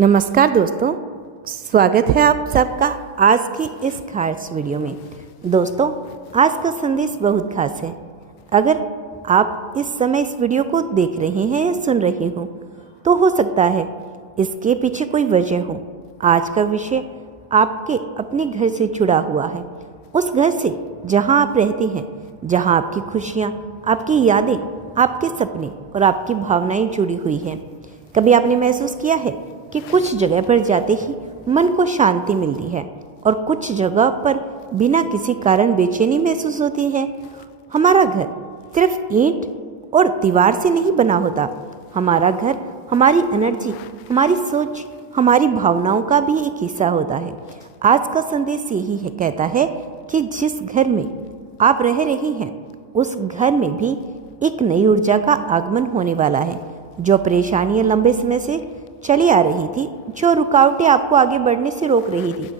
नमस्कार दोस्तों, स्वागत है आप सबका आज की इस खास वीडियो में। दोस्तों, आज का संदेश बहुत खास है। अगर आप इस समय इस वीडियो को देख रहे हैं या सुन रहे हो तो हो सकता है इसके पीछे कोई वजह हो। आज का विषय आपके अपने घर से जुड़ा हुआ है, उस घर से जहां आप रहते हैं, जहां आपकी खुशियां, आपकी यादें, आपके सपने और आपकी भावनाएं जुड़ी हुई हैं। कभी आपने महसूस किया है कि कुछ जगह पर जाते ही मन को शांति मिलती है और कुछ जगह पर बिना किसी कारण बेचैनी महसूस होती है। हमारा घर सिर्फ ईंट और दीवार से नहीं बना होता। हमारा घर हमारी एनर्जी, हमारी सोच, हमारी भावनाओं का भी एक हिस्सा होता है। आज का संदेश यही है, कहता है कि जिस घर में आप रह रहे हैं उस घर में भी एक नई ऊर्जा का आगमन होने वाला है। जो परेशानियां लंबे समय से चली आ रही थी, जो रुकावटें आपको आगे बढ़ने से रोक रही थी,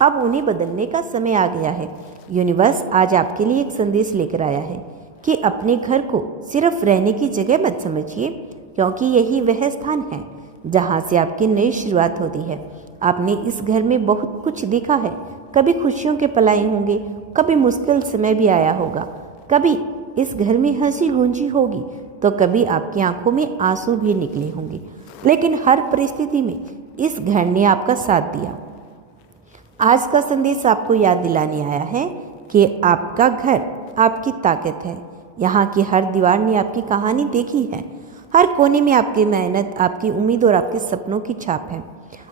अब उन्हें बदलने का समय आ गया है। यूनिवर्स आज आपके लिए एक संदेश लेकर आया है कि अपने घर को सिर्फ रहने की जगह मत समझिए, क्योंकि यही वह स्थान है जहां से आपकी नई शुरुआत होती है। आपने इस घर में बहुत कुछ देखा है। कभी खुशियों के पल आए होंगे, कभी मुश्किल समय भी आया होगा, कभी इस घर में हंसी गूंजी होगी तो कभी आपकी आंखों में आंसू भी निकले होंगे, लेकिन हर परिस्थिति में इस घर ने आपका साथ दिया। आज का संदेश आपको याद दिलाने आया है कि आपका घर आपकी ताकत है। यहाँ की हर दीवार ने आपकी कहानी देखी है। हर कोने में आपकी मेहनत, आपकी उम्मीद और आपके सपनों की छाप है।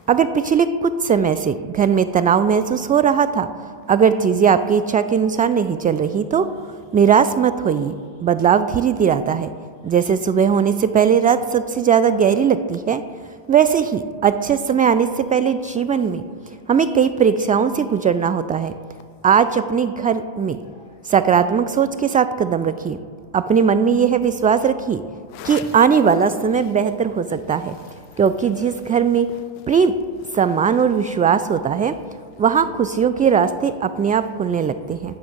अगर पिछले कुछ समय से घर में तनाव महसूस हो रहा था, अगर चीज़ें आपकी इच्छा के अनुसार नहीं चल रही, तो निराश मत होइए। बदलाव धीरे धीरे आता है। जैसे सुबह होने से पहले रात सबसे ज़्यादा गहरी लगती है, वैसे ही अच्छे समय आने से पहले जीवन में हमें कई परीक्षाओं से गुजरना होता है। आज अपने घर में सकारात्मक सोच के साथ कदम रखिए। अपने मन में यह विश्वास रखिए कि आने वाला समय बेहतर हो सकता है, क्योंकि जिस घर में प्रेम, सम्मान और विश्वास होता है, वहाँ खुशियों के रास्ते अपने आप खुलने लगते हैं।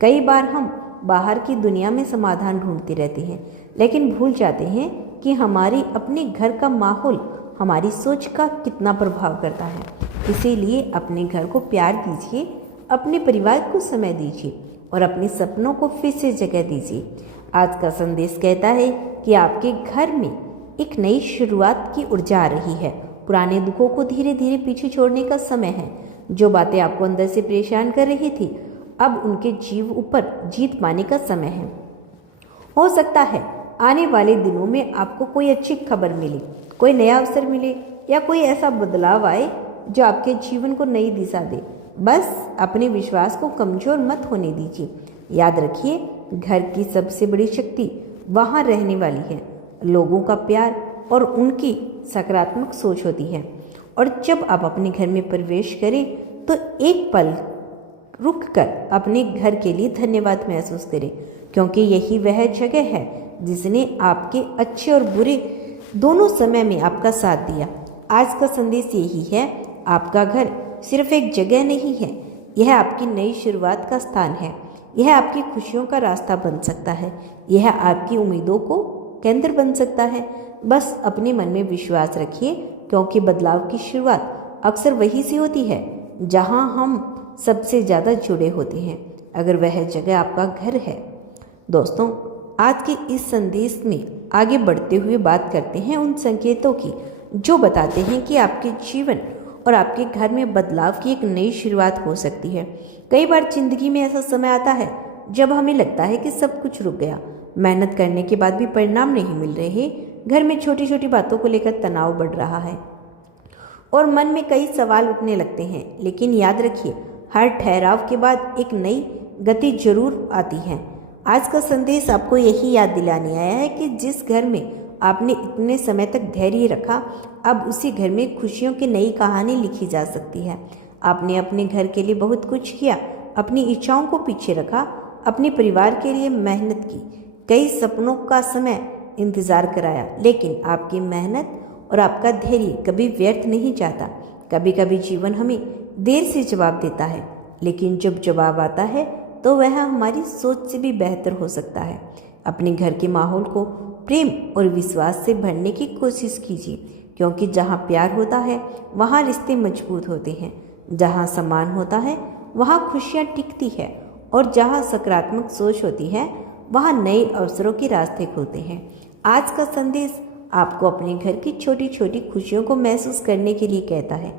कई बार हम बाहर की दुनिया में समाधान ढूंढते रहते हैं, लेकिन भूल जाते हैं कि हमारे अपने घर का माहौल हमारी सोच का कितना प्रभाव करता है। इसीलिए अपने घर को प्यार दीजिए, अपने परिवार को समय दीजिए और अपने सपनों को फिर से जगह दीजिए। आज का संदेश कहता है कि आपके घर में एक नई शुरुआत की ऊर्जा आ रही है। पुराने दुखों को धीरे धीरे पीछे छोड़ने का समय है। जो बातें आपको अंदर से परेशान कर रही थी, अब उनके जीव ऊपर जीत पाने का समय है। हो सकता है आने वाले दिनों में आपको कोई अच्छी खबर मिले, कोई नया अवसर मिले या कोई ऐसा बदलाव आए जो आपके जीवन को नई दिशा दे। बस अपने विश्वास को कमजोर मत होने दीजिए। याद रखिए, घर की सबसे बड़ी शक्ति वहाँ रहने वाली है, लोगों का प्यार और उनकी सकारात्मक सोच होती है। और जब आप अपने घर में प्रवेश करें तो एक पल रुक कर अपने घर के लिए धन्यवाद महसूस करें, क्योंकि यही वह जगह है जिसने आपके अच्छे और बुरे दोनों समय में आपका साथ दिया। आज का संदेश यही है, आपका घर सिर्फ एक जगह नहीं है, यह आपकी नई शुरुआत का स्थान है। यह आपकी खुशियों का रास्ता बन सकता है, यह आपकी उम्मीदों को केंद्र बन सकता है। बस अपने मन में विश्वास रखिए, क्योंकि बदलाव की शुरुआत अक्सर वहीं से होती है जहां हम सबसे ज़्यादा जुड़े होते हैं, अगर वह जगह आपका घर है। दोस्तों, आज के इस संदेश में आगे बढ़ते हुए बात करते हैं उन संकेतों की जो बताते हैं कि आपके जीवन और आपके घर में बदलाव की एक नई शुरुआत हो सकती है। कई बार जिंदगी में ऐसा समय आता है जब हमें लगता है कि सब कुछ रुक गया, मेहनत करने के बाद भी परिणाम नहीं मिल रहे, घर में छोटी छोटी बातों को लेकर तनाव बढ़ रहा है और मन में कई सवाल उठने लगते हैं। लेकिन याद रखिए, हर ठहराव के बाद एक नई गति जरूर आती है। आज का संदेश आपको यही याद दिलाने आया है कि जिस घर में आपने इतने समय तक धैर्य रखा, अब उसी घर में खुशियों की नई कहानी लिखी जा सकती है। आपने अपने घर के लिए बहुत कुछ किया, अपनी इच्छाओं को पीछे रखा, अपने परिवार के लिए मेहनत की, कई सपनों का समय इंतजार कराया, लेकिन आपकी मेहनत और आपका धैर्य कभी व्यर्थ नहीं जाता। कभी कभी जीवन हमें देर से जवाब देता है, लेकिन जब जवाब आता है तो वह हमारी सोच से भी बेहतर हो सकता है। अपने घर के माहौल को प्रेम और विश्वास से भरने की कोशिश कीजिए। क्योंकि जहाँ प्यार होता है वहाँ रिश्ते मजबूत होते हैं, जहाँ सम्मान होता है वहाँ खुशियाँ टिकती है और जहाँ सकारात्मक सोच होती है वहाँ नए अवसरों के रास्ते खुलते हैं। आज का संदेश आपको अपने घर की छोटी छोटी खुशियों को महसूस करने के लिए कहता है।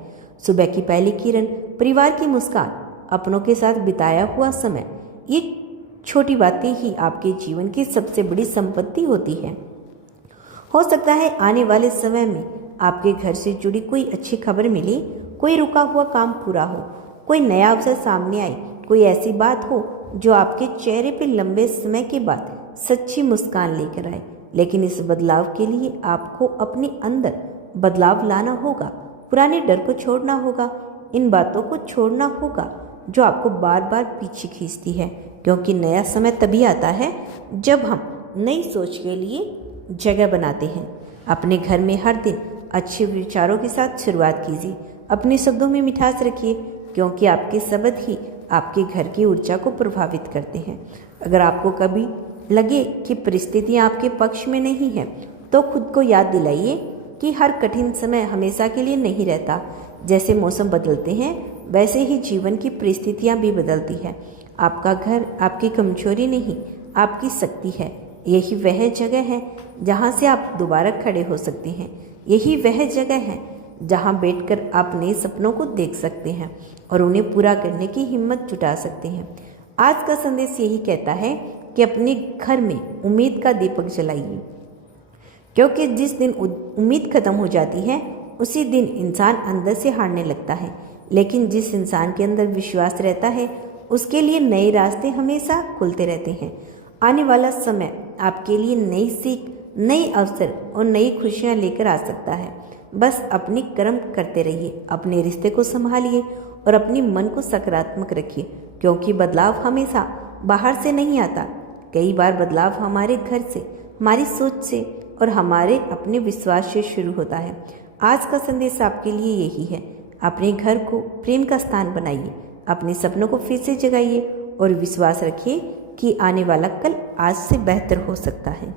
सुबह की पहली किरण, परिवार की मुस्कान, अपनों के साथ बिताया हुआ समय, ये छोटी बातें ही आपके जीवन की सबसे बड़ी संपत्ति होती है। हो सकता है आने वाले समय में आपके घर से जुड़ी कोई अच्छी खबर मिले, कोई रुका हुआ काम पूरा हो, कोई नया अवसर सामने आए, कोई ऐसी बात हो जो आपके चेहरे पर लंबे समय के बाद सच्ची मुस्कान लेकर आए। लेकिन इस बदलाव के लिए आपको अपने अंदर बदलाव लाना होगा, पुराने डर को छोड़ना होगा, इन बातों को छोड़ना होगा जो आपको बार बार पीछे खींचती है, क्योंकि नया समय तभी आता है जब हम नई सोच के लिए जगह बनाते हैं। अपने घर में हर दिन अच्छे विचारों के साथ शुरुआत कीजिए। अपने शब्दों में मिठास रखिए, क्योंकि आपके शब्द ही आपके घर की ऊर्जा को प्रभावित करते हैं। अगर आपको कभी लगे कि परिस्थितियाँ आपके पक्ष में नहीं हैं, तो खुद को याद दिलाइए कि हर कठिन समय हमेशा के लिए नहीं रहता। जैसे मौसम बदलते हैं वैसे ही जीवन की परिस्थितियाँ भी बदलती है। आपका घर आपकी कमजोरी नहीं, आपकी शक्ति है। यही वह जगह है जहाँ से आप दोबारा खड़े हो सकते हैं। यही वह जगह है जहाँ बैठकर आप नए सपनों को देख सकते हैं और उन्हें पूरा करने की हिम्मत जुटा सकते हैं। आज का संदेश यही कहता है कि अपने घर में उम्मीद का दीपक जलाइए, क्योंकि जिस दिन उम्मीद खत्म हो जाती है उसी दिन इंसान अंदर से हारने लगता है। लेकिन जिस इंसान के अंदर विश्वास रहता है उसके लिए नए रास्ते हमेशा खुलते रहते हैं। आने वाला समय आपके लिए नई सीख, नए अवसर और नई खुशियाँ लेकर आ सकता है। बस अपनी कर्म करते रहिए, अपने रिश्ते को संभालिए और अपने मन को सकारात्मक रखिए, क्योंकि बदलाव हमेशा बाहर से नहीं आता। कई बार बदलाव हमारे घर से, हमारी सोच से और हमारे अपने विश्वास से शुरू होता है। आज का संदेश आपके लिए यही है। अपने घर को प्रेम का स्थान बनाइए, अपने सपनों को फिर से जगाइए और विश्वास रखिए कि आने वाला कल आज से बेहतर हो सकता है।